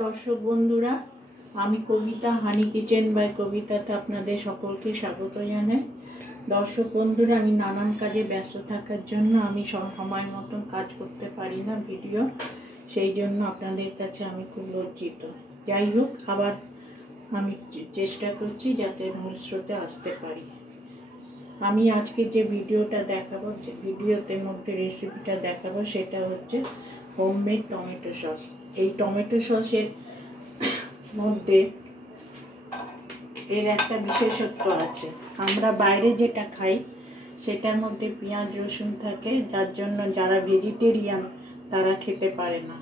দর্শক বন্ধুরা, আমি কবিতা, হানি কিচেন বাই কবিতাতে আপনাদের সকলকে স্বাগত জানাই। দর্শক বন্ধুরা, আমি নানান কাজে ব্যস্ত থাকার জন্য আমি সময় মতন কাজ করতে পারি না ভিডিও, সেই জন্য আপনাদের কাছে আমি খুব লজ্জিত। যাই হোক, আবার আমি চেষ্টা করছি যাতে মূল স্রোতে আসতে পারি। আমি আজকে যে ভিডিওটা দেখাবো, যে ভিডিওতে মধ্যে রেসিপিটা দেখাবো, সেটা হচ্ছে হোমমেড টমেটো সস। এই টমেটো সসের মধ্যে এর একটা বিশেষত্ব আছে। আমরা বাইরে যেটা খাই সেটার মধ্যে পেঁয়াজ রসুন থাকে, যার জন্য যারা ভেজিটেরিয়ান তারা খেতে পারে না।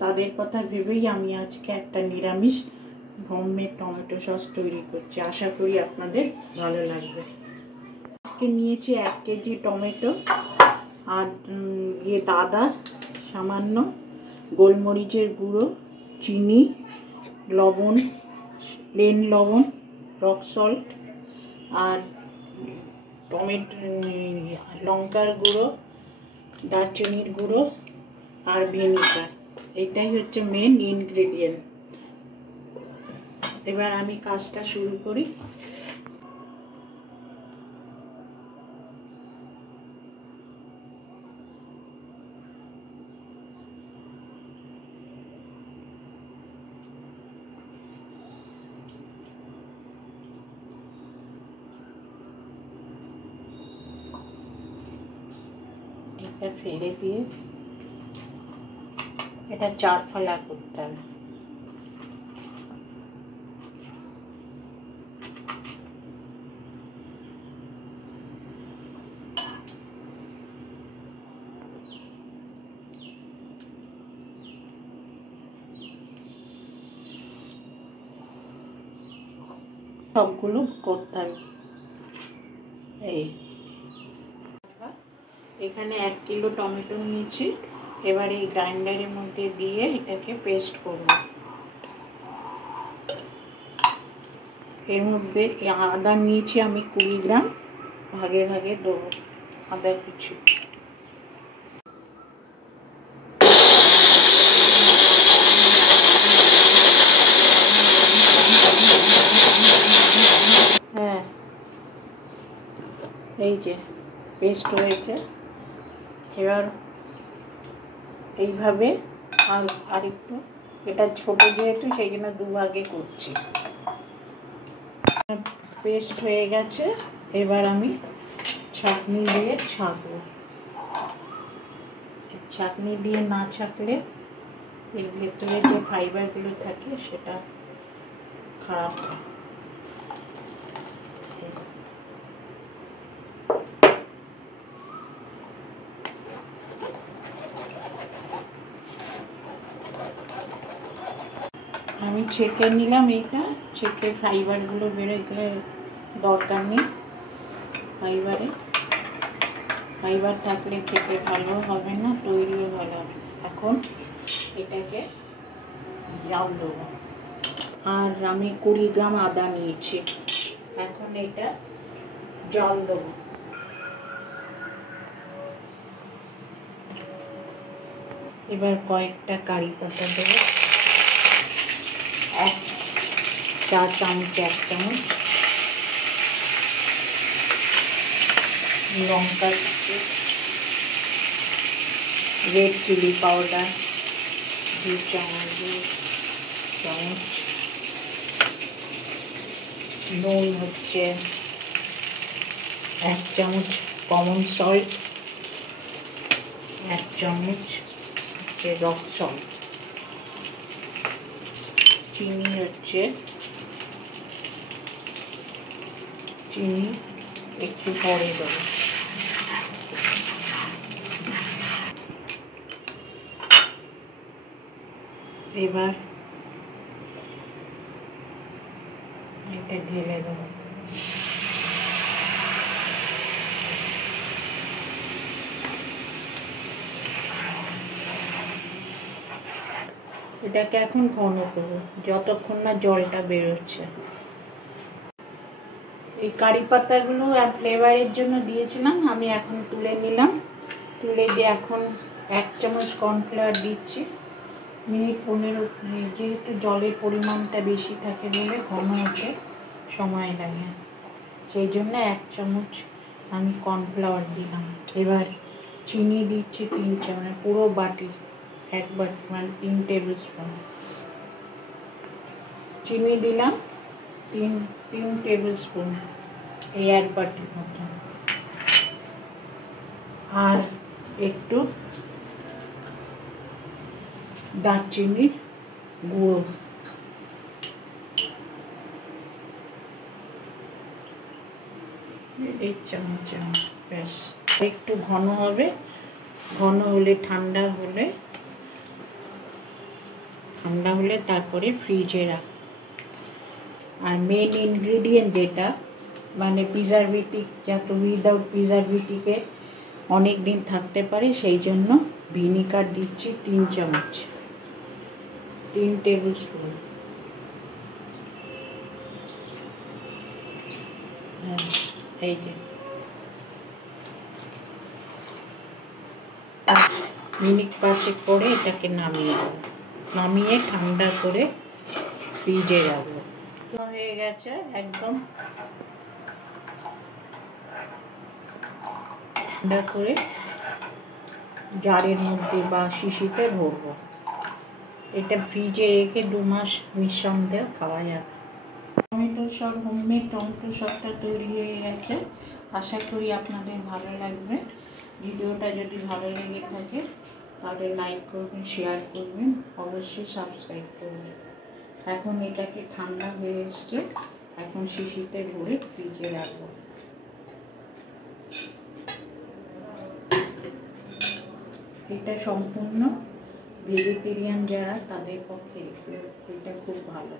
তাদের কথা ভেবেই আমি আজকে একটা নিরামিষ হোমমেড টমেটো সস তৈরি করছি। আশা করি আপনাদের ভালো লাগবে। আজকে নিয়েছি 1 কেজি টমেটো, আর আদা সামান্য, গোলমরিচের গুঁড়ো, চিনি, লবণ, প্লেন লবণ, রক সল্ট, আর টমেটো, লঙ্কার গুঁড়ো, দারচিনির গুঁড়ো, আর ভিনেগার। এটাই হচ্ছে মেন ইনগ্রেডিয়েন্ট। এবার আমি কাজটা শুরু করি। এটা ফেলে দিয়ে এটা 4 ফালা করতে হবে। সবগুলো করতে হবে। এখানে 1 কিলো টমেটো নিয়েছি। এবার এই গ্রাইন্ডারের মধ্যে দিয়ে এটাকে পেস্ট করব। এর মধ্যে আদা নিয়েছি আমি 20 গ্রাম, ভাগে ভাগে দেবো আদা কুচি। হ্যাঁ, এই যে পেস্ট হয়েছে। এবার এইভাবে আর একটু, এটা ছোট যেহেতু সেই জন্য 2 ভাগে করছি। পেস্ট হয়ে গেছে। এবার আমি ছাঁকনি দিয়ে ছাঁকবো। ছাঁকনি দিয়ে না ছাঁকলে এর ভেতরে যে ফাইবারগুলো থাকে সেটা খারাপ হয়। আমি ছেঁকে নিলাম। এইটা ছেঁকে ফাইবারগুলো বেরোয় গেলে দরকার নেই। ফাইবার থাকলে খেতে ভালো হবে না, তৈরিও ভালো হবে। এখন এটাকে জাল দেবো। আর আমি 20 গ্রাম আদা নিয়েছি। এখন এটা জাল দেবো। এবার কয়েকটা কারি পাতা দেবো, 1 চা চামচ, 1 চামচ লঙ্কা কুচি, রেড চিলি পাউডার 2 চামচ, নুন হচ্ছে 1 চামচ, কমন সল্ট 1 চামচ হচ্ছে রক সল্ট, চিনি হচ্ছে একটু পরে দেবো। এবার এটা ঢেলে দেবো। এটাকে এখন ঘন করবো যতক্ষণ না জলটা বেরোচ্ছে। এই কারি পাতাগুলো আর ফ্লেভারের জন্য দিয়েছিলাম, আমি এখন তুলে নিলাম। তুলে দিয়ে এখন 1 চামচ কর্নফ্লাওয়ার দিচ্ছি। মিনিট 15, যেহেতু জলের পরিমাণটা বেশি থাকে বলে ঘন হতে সময় লাগে, সেই জন্য 1 চামচ আমি কর্নফ্লাওয়ার দিলাম। এবার চিনি দিচ্ছি 3 চামচ, পুরো বাটি, 1 বাটি মানে 3 টেবিল স্পুন চিনি দিলাম, 3 টেবিল স্পুন, এই 1 বাটির মতো। আর একটু দারচিনির গুঁড়ো, এই চামচ, ব্যাস। একটু ঘন হবে, ঘন হলে ঠান্ডা হলে তারপরে ফ্রিজে রাখ। আর মেন ইনগ্রিডিয়েন্ট যেটা মানে প্রিজারভেটিভ, যাতে উইদাউট প্রিজারভেটিভে অনেক দিন থাকতে পারে, সেই জন্য ভিনিগার দিচ্ছি 3 চামচ, 3 টেবিল স্পুন। এই যে মিনিট 5 করে এটাকে নামিয়ে ঠান্ডা করে ফ্রিজে রাখবো। হয়ে গেছে, একদম ঠান্ডা করে জারের মধ্যে বা শিশিতে ভরবো। এটা ফ্রিজে রেখে 2 মাস নিঃসন্দেহে খাওয়া যাবে। হোমমেড টমেটো সসটা তৈরি হয়ে গেছে। আশা করি আপনাদের ভালো লাগবে। ভিডিওটা যদি ভালো লেগে থাকে তাহলে লাইক করবেন, শেয়ার করবেন, অবশ্যই সাবস্ক্রাইব করবেন। এখন এটাকে ঠান্ডা হয়ে এসছে, এখন শিশিতে ভরে ফ্রিজে রাখবো। এটা সম্পূর্ণ ভেজিটেরিয়ান যারা, তাদের পক্ষে এটা খুব ভালো।